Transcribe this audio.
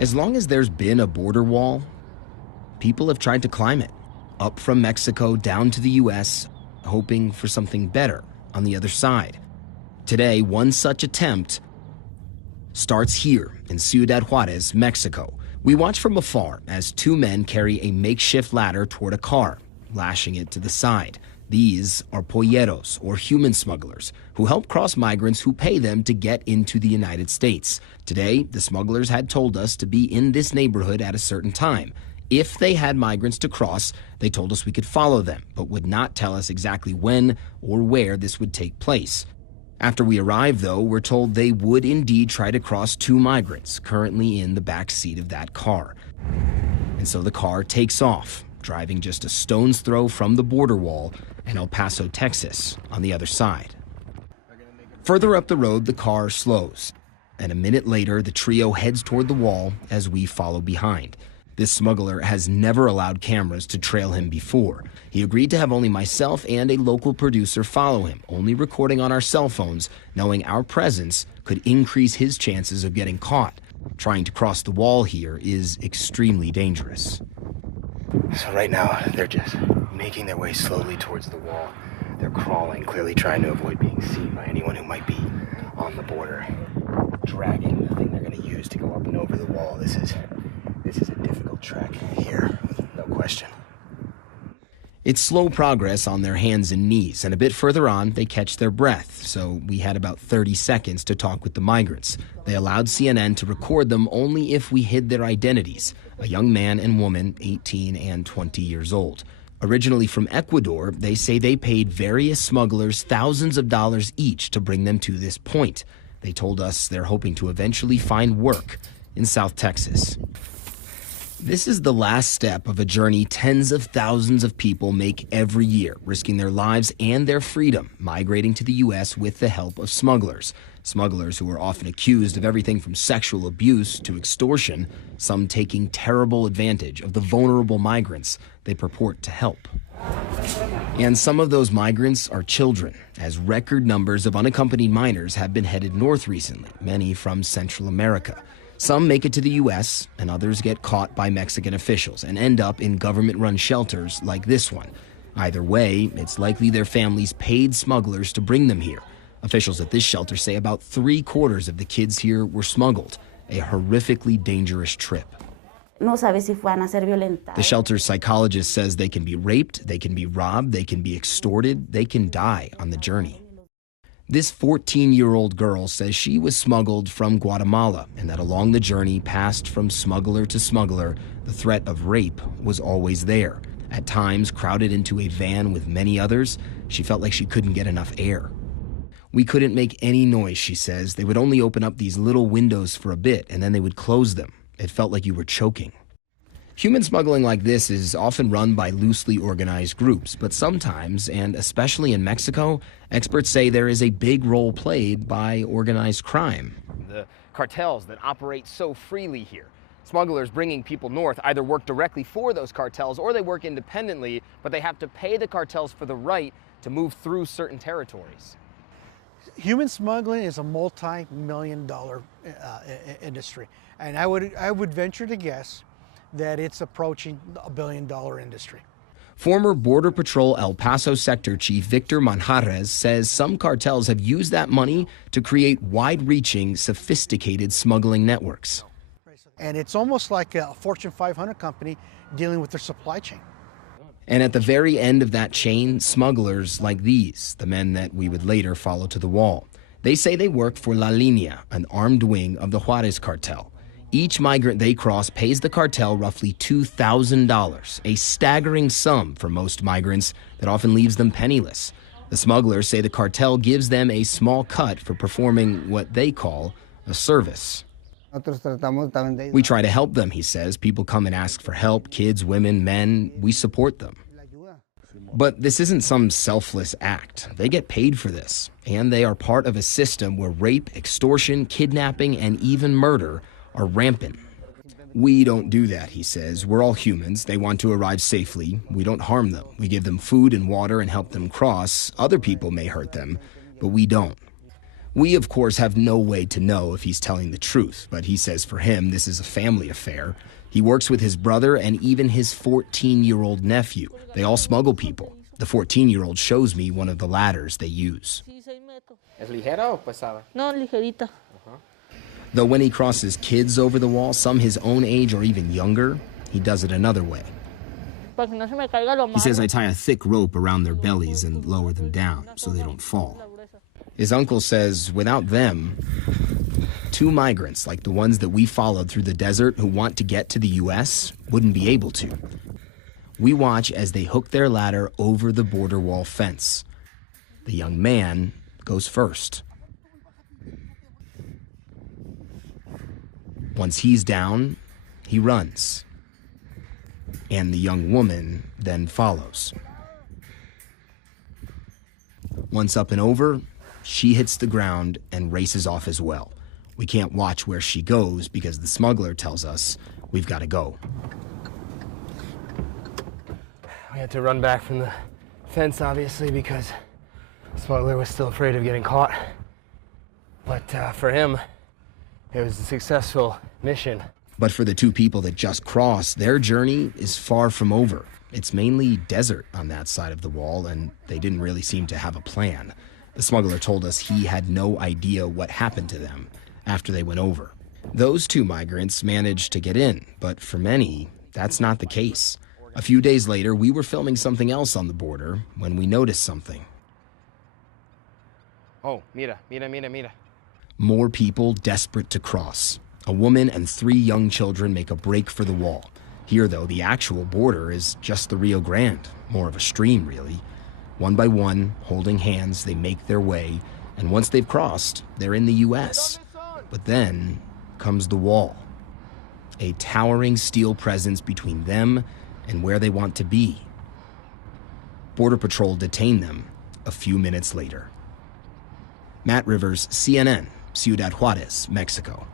As long as there's been a border wall, people have tried to climb it, up from Mexico down to the US, hoping for something better on the other side. Today, one such attempt starts here in Ciudad Juarez, Mexico. We watch from afar as two men carry a makeshift ladder toward a car, lashing it to the side. These are polleros, or human smugglers, who help cross migrants who pay them to get into the United States. Today, the smugglers had told us to be in this neighborhood at a certain time. If they had migrants to cross, they told us we could follow them, but would not tell us exactly when or where this would take place. After we arrived, though, we're told they would indeed try to cross two migrants currently in the back seat of that car. And so the car takes off, driving just a stone's throw from the border wall in El Paso, Texas, on the other side. Further up the road, the car slows, and a minute later, the trio heads toward the wall as we follow behind. This smuggler has never allowed cameras to trail him before. He agreed to have only myself and a local producer follow him, only recording on our cell phones, knowing our presence could increase his chances of getting caught. Trying to cross the wall here is extremely dangerous. So right now, they're just making their way slowly towards the wall. They're crawling, clearly trying to avoid being seen by anyone who might be on the border. Dragging the thing they're going to use to go up and over the wall. This is a difficult trek here, no question. It's slow progress on their hands and knees, and a bit further on, they catch their breath, so we had about 30 seconds to talk with the migrants. They allowed CNN to record them only if we hid their identities, a young man and woman, 18 and 20 years old. Originally from Ecuador, they say they paid various smugglers thousands of dollars each to bring them to this point. They told us they're hoping to eventually find work in South Texas. This is the last step of a journey tens of thousands of people make every year, risking their lives and their freedom, migrating to the U.S. with the help of smugglers. Smugglers who are often accused of everything from sexual abuse to extortion, some taking terrible advantage of the vulnerable migrants they purport to help. And some of those migrants are children, as record numbers of unaccompanied minors have been headed north recently, many from Central America. Some make it to the U.S., and others get caught by Mexican officials and end up in government-run shelters like this one. Either way, it's likely their families paid smugglers to bring them here. Officials at this shelter say about 3/4 of the kids here were smuggled, a horrifically dangerous trip. The shelter's psychologist says they can be raped, they can be robbed, they can be extorted, they can die on the journey. This 14-year-old girl says she was smuggled from Guatemala and that along the journey passed from smuggler to smuggler, the threat of rape was always there. At times, crowded into a van with many others, she felt like she couldn't get enough air. We couldn't make any noise, she says. They would only open up these little windows for a bit and then they would close them. It felt like you were choking. Human smuggling like this is often run by loosely organized groups, but sometimes, and especially in Mexico, experts say there is a big role played by organized crime. The cartels that operate so freely here. Smugglers bringing people north either work directly for those cartels or they work independently, but they have to pay the cartels for the right to move through certain territories. Human smuggling is a multi-million-dollar industry, and I would venture to guess that it's approaching a billion-dollar industry. Former Border Patrol El Paso Sector Chief Victor Manjarres says some cartels have used that money to create wide-reaching, sophisticated smuggling networks. And it's almost like a Fortune 500 company dealing with their supply chain. And at the very end of that chain, smugglers like these, the men that we would later follow to the wall. They say they work for La Línea, an armed wing of the Juarez cartel. Each migrant they cross pays the cartel roughly $2,000, a staggering sum for most migrants that often leaves them penniless. The smugglers say the cartel gives them a small cut for performing what they call a service. We try to help them, he says. People come and ask for help, kids, women, men. We support them. But this isn't some selfless act. They get paid for this, and they are part of a system where rape, extortion, kidnapping, and even murder are rampant. We don't do that, he says. We're all humans. They want to arrive safely. We don't harm them. We give them food and water and help them cross. Other people may hurt them, but we don't. We, of course, have no way to know if he's telling the truth, but he says for him, this is a family affair. He works with his brother and even his 14-year-old nephew. They all smuggle people. The 14-year-old shows me one of the ladders they use. ¿Es ligera o pesada? No, ligerita. Though when he crosses kids over the wall, some his own age or even younger, he does it another way. Para que no se me caiga lo He says I malo. tie a thick rope around their bellies and lower them down so they don't fall. His uncle says without them, 2 migrants like the ones that we followed through the desert who want to get to the U.S. wouldn't be able to. We watch as they hook their ladder over the border wall fence. The young man goes first. Once he's down, he runs. And the young woman then follows. Once up and over, she hits the ground and races off as well. We can't watch where she goes because the smuggler tells us we've got to go. We had to run back from the fence, obviously, because the smuggler was still afraid of getting caught. But for him, it was a successful mission. But for the 2 people that just crossed, their journey is far from over. It's mainly desert on that side of the wall, and they didn't really seem to have a plan. The smuggler told us he had no idea what happened to them after they went over. Those 2 migrants managed to get in, but for many, that's not the case. A few days later, we were filming something else on the border when we noticed something. Oh, mira, mira, mira, mira. More people desperate to cross. A woman and 3 young children make a break for the wall. Here, though, the actual border is just the Rio Grande, more of a stream, really. One by one, holding hands, they make their way, and once they've crossed, they're in the U.S. But then comes the wall, a towering steel presence between them and where they want to be. Border Patrol detained them a few minutes later. Matt Rivers, CNN, Ciudad Juarez, Mexico.